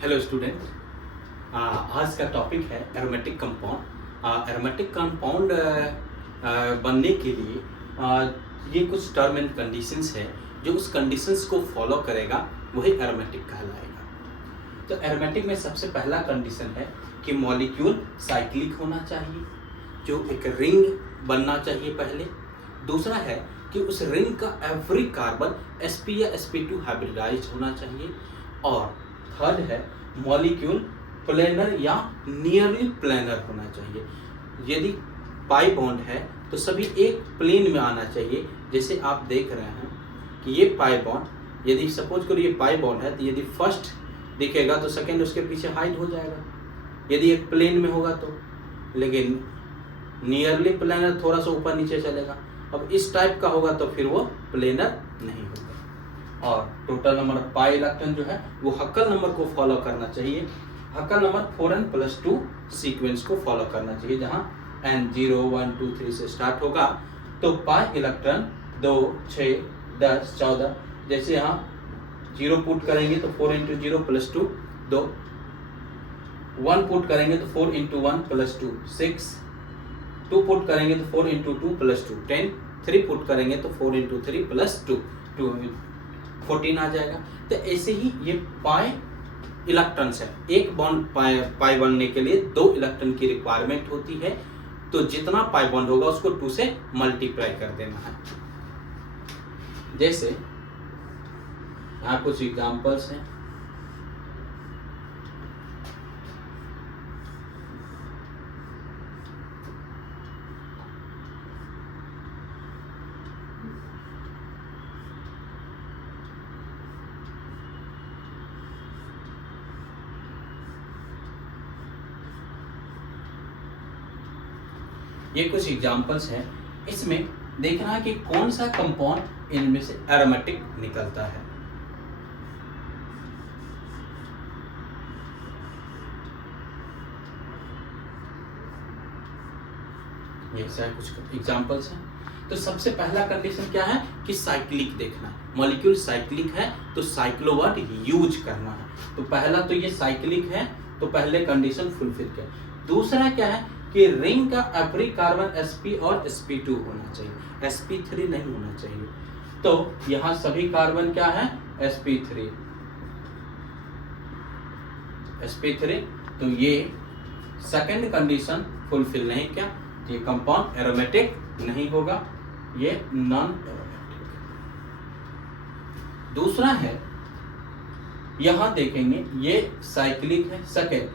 Hello student. आज का topic है एरोमेटिक कंपाउंड। एरोमेटिक कंपाउंड बनने के लिए ये कुछ टर्म एंड कंडीशंस है, जो उस कंडीशंस को फॉलो करेगा वही एरोमेटिक कहलाएगा। तो एरोमेटिक में सबसे पहला कंडीशन है कि मॉलिक्यूल साइक्लिक होना चाहिए, जो एक रिंग बनना चाहिए पहले। दूसरा है कि उस रिंग का एवरी कार्बन sp या sp2 हाइब्रिडाइज्ड होना चाहिए। और थर्ड है मॉलिक्यूल प्लेनर या नियरली प्लेनर होना चाहिए। यदि पाई बॉन्ड है तो सभी एक प्लेन में आना चाहिए। जैसे आप देख रहे हैं कि ये पाई बॉन्ड, यदि सपोज करो ये पाई बॉन्ड है, तो यदि फर्स्ट दिखेगा तो सेकंड उसके पीछे हाइड हो जाएगा, यदि एक प्लेन में होगा तो। लेकिन नियरली प्लेनर थोड़ा सा ऊपर नीचे चलेगा। अब इस टाइप का होगा तो फिर वो प्लेनर नहीं होगा। और total number of pi electron जो है वो हक्कल नंबर को फॉलो करना चाहिए। हक्कल नंबर 4n+2 सीक्वेंस को फॉलो करना चाहिए, जहां n 0 1 2 3 से स्टार्ट होगा। तो पाई इलेक्ट्रॉन 2 6 10 14, जैसे यहाँ 0 पुट करेंगे तो 4 × 0 + 2 2, 1 पुट करेंगे तो 4 × 1 + 2 6, 2 पुट करेंगे तो 4 × 2 + 2 10, 3 पुट करेंगे तो 4 × 3 + 2 14 आ जाएगा। तो ऐसे ही ये पाई इलेक्ट्रॉन्स है। एक बॉन्ड पाई बनने के लिए 2 इलेक्ट्रॉन की रिक्वायरमेंट होती है। तो जितना पाई बॉन्ड होगा उसको 2 से मल्टीप्लाई कर देना है। जैसे यहाँ कुछ एग्जांपल्स हैं। ये कुछ एग्जांपल्स हैं। इसमें देखना है कि कौन सा कंपाउंड इनमें से एरोमेटिक निकलता है। ये सारे कुछ एग्जांपल्स हैं। तो सबसे पहला कंडीशन क्या है कि साइक्लिक देखना है। मॉलिक्यूल साइक्लिक है तो साइक्लो वर्ड यूज करना है। तो पहला तो ये साइक्लिक है, तो पहले कंडीशन फुलफिल किया। दूसरा क्या है कि रिंग का एवरी कार्बन sp और sp2 होना चाहिए, sp3 नहीं होना चाहिए। तो यहां सभी कार्बन क्या है sp3। तो ये सेकंड कंडीशन फुलफिल नहीं किया, ये कंपाउंड एरोमेटिक नहीं होगा, ये नॉन एरोमेटिक। दूसरा है, यहां देखेंगे ये साइक्लिक है। सेकंड,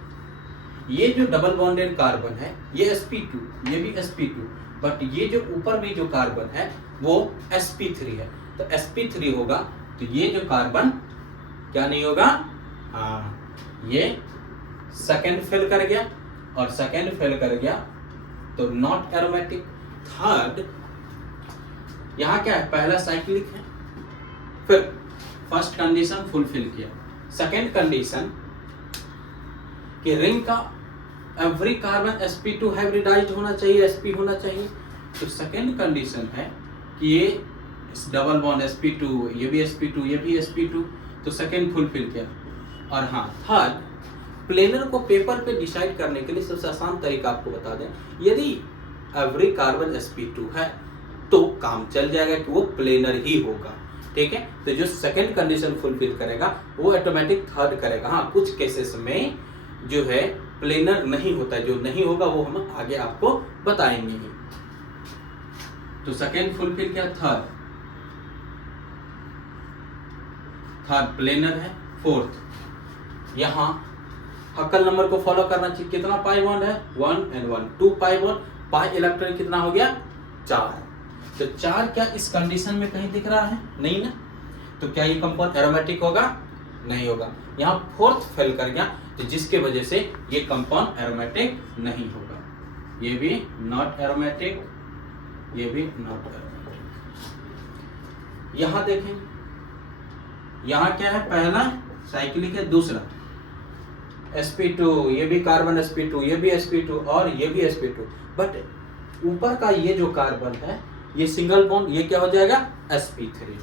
ये जो डबल बॉन्डेड कार्बन है ये sp2, ये भी sp2, बट ये जो ऊपर में जो कार्बन है वो sp3 है। तो sp3 होगा तो ये जो कार्बन क्या नहीं होगा, ये सेकंड फेल कर गया, और सेकंड फेल कर गया तो नॉट एरोमेटिक। थर्ड, यहां क्या है, पहला साइक्लिक है, फिर फर्स्ट कंडीशन फुलफिल किया। सेकंड कंडीशन कि रिंग का एवरी कार्बन sp2 हाइब्रिडाइज्ड होना चाहिए, sp होना चाहिए। तो सेकंड कंडीशन है कि ये डबल बॉन्ड sp2, ये भी sp2, ये भी sp2, तो सेकंड फुलफिल किया। और हाँ, थर्ड, प्लेनर को पेपर पे डिसाइड करने के लिए सबसे आसान तरीका आपको बता दें। यदि एवरी कार्बन sp2 है तो काम चल जाएगा कि वो प्लेनर ही होगा, ठीक है। तो जो सेकंड कंडीशन फुलफिल करेगा वो ऑटोमेटिक थर्ड करेगा। हाँ, कुछ केसेस में जो है प्लेनर नहीं होता है, जो नहीं होगा वो हम आगे आपको बताएंगे ही। तो सेकंड फुलफिल किया, थर्ड प्लेनर है। फोर्थ, यहां हक्कल नंबर को फॉलो करना चाहिए। कितना पाई बॉन्ड है, 1 and 1, 2 pi bond, pi electron कितना हो गया, 4। तो 4 क्या इस कंडीशन में कहीं दिख रहा है, नहीं ना। तो क्या ये कंपाउंड एरोमेटिक होगा, नहीं होगा। यहाँ फोर्थ फेल कर गया, तो जिसके वजह से ये कंपाउंड एरोमेटिक नहीं होगा। ये भी नॉट एरोमेटिक, ये भी नॉट एरोमेटिक। यहां देखें, यहां क्या है, पहला साइक्लिक है, दूसरा sp2, ये भी कार्बन sp2, ये भी sp2 और ये भी sp2, बट ऊपर का ये जो कार्बन है ये सिंगल बॉन्ड, ये क्या हो जाएगा sp3।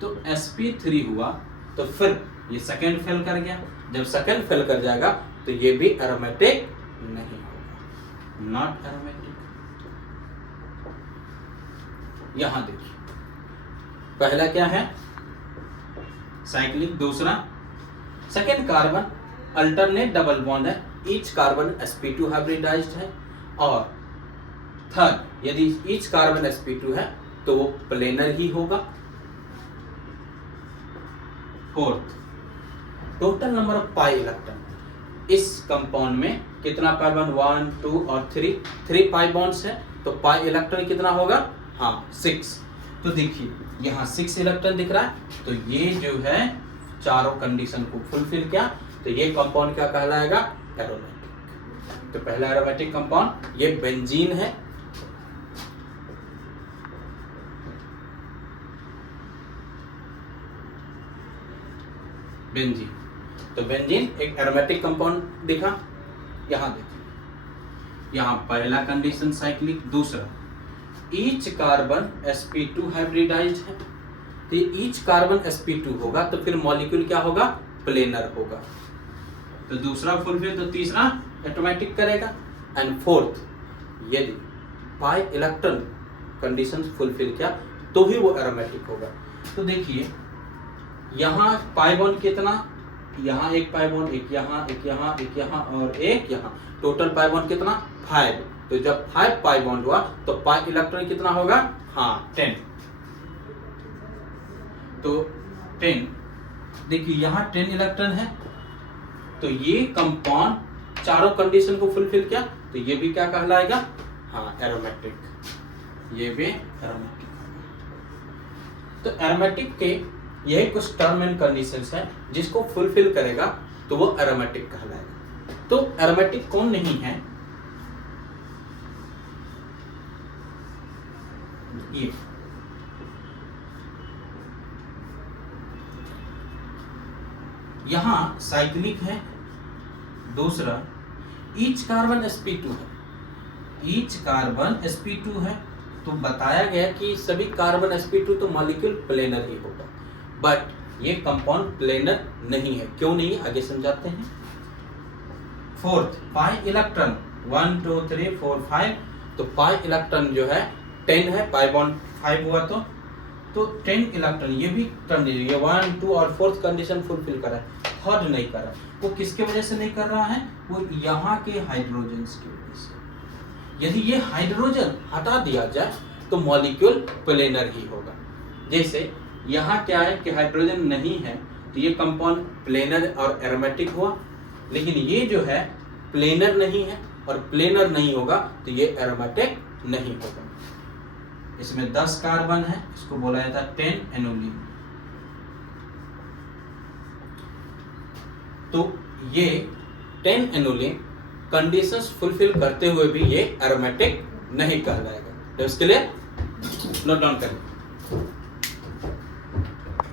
तो sp3 हुआ तो फिर ये सेकंड फेल कर गया। जब सेकंड फेल कर जाएगा तो ये भी एरोमेटिक नहीं होगा, नॉट एरोमेटिक। यहां देखिए पहला क्या है, साइक्लिक। दूसरा second carbon alternate double bond है, ईच कार्बन sp2 हाइब्रिडाइज्ड है। और थर्ड यदि ईच कार्बन sp2 है तो वो प्लेनर ही होगा। Fourth total number of pi electron, इस कंपाउंड में कितना कार्बन 1 2 और 3 पाई बॉन्ड्स है, तो पाई इलेक्ट्रॉन कितना होगा, हाँ 6। तो देखिए यहाँ 6 इलेक्ट्रॉन दिख रहा है, तो ये जो है चारों कंडीशन को फुलफिल किया, तो ये कंपाउंड क्या कहलाएगा, एरोमेटिक। तो पहला एरोमेटिक कंपाउंड ये बेंजीन है। बेंजीन, तो बेंजीन एक एरोमेटिक कंपाउंड दिखा। यहां देखिए, यहां पहला कंडीशन साइक्लिक। दूसरा ईच कार्बन sp2 हाइब्रिडाइज्ड है, तो ईच कार्बन sp2 होगा तो फिर मॉलिक्यूल क्या होगा, प्लेनर होगा। तो दूसरा फुलफिल, तो तीसरा ऑटोमेटिक करेगा। एंड फोर्थ यदि पाई इलेक्ट्रॉन कंडीशंस फुलफिल किया तो ही वो एरोमेटिक होगा। तो देखिए यहाँ पाई बॉन्ड कितना, यहाँ एक पाई बॉन्ड, एक यहाँ, एक यहाँ, एक यहाँ और एक यहाँ, टोटल पाई बॉन्ड कितना 5। तो जब 5 पाई बॉन्ड हुआ तो पाई इलेक्ट्रॉन कितना होगा, हाँ 10। तो 10 देखिए यहाँ 10 इलेक्ट्रॉन है, तो ये कंपाउंड चारों कंडीशन को फुलफिल किया, तो ये भी क्या कहलाएगा, हाँ एरोमेटिक, ये भी एरोमेटिक। तो एरोमेटिक के यही कुछ टर्म एंड कंडीशंस है, जिसको फुलफिल करेगा तो वो एरोमेटिक कहलाएगा। तो एरोमेटिक कौन नहीं है, ये यहां साइक्लिक है। दूसरा ईच कार्बन sp2 है, ईच कार्बन sp2 है, तो बताया गया कि सभी कार्बन sp2 तो मॉलिक्यूल प्लेनर ही होगा, बट ये कंपाउंड प्लेनर नहीं है। क्यों नहीं, आगे समझाते हैं। फोर्थ पाई इलेक्ट्रॉन 1 2 3 4 5, तो पाई इलेक्ट्रॉन जो है 10 है, पाई बॉन्ड 5 हुआ तो 10 इलेक्ट्रॉन, ये भी कंडीशन, ये 1 2 और फोर्थ कंडीशन फुलफिल कर रहा है, थर्ड नहीं कर रहा है। वो किसके वजह से नहीं कर रहा है, वो यहाँ के हाइड्रोजन्स की वजह से। यदि ये हाइड्रोजन हटा दिया जाए तो मॉलिक्यूल प्लेनर ही होगा। जैसे यहाँ क्या है कि हाइड्रोजन नहीं है, तो ये कंपाउंड प्लेनर और एरोमेटिक हुआ, लेकिन ये जो है प्लेनर नहीं है और प्लेनर नहीं होगा तो ये एरोमेटिक नहीं होगा। इसमें 10 कार्बन है, इसको बोला जाता है 10 एनोलिन। तो ये 10 एनोलिन कंडीशंस फुलफिल करते हुए भी ये एरोमेटिक नहीं कहलाएगा। तो इसके लिए नोट डाउन करें।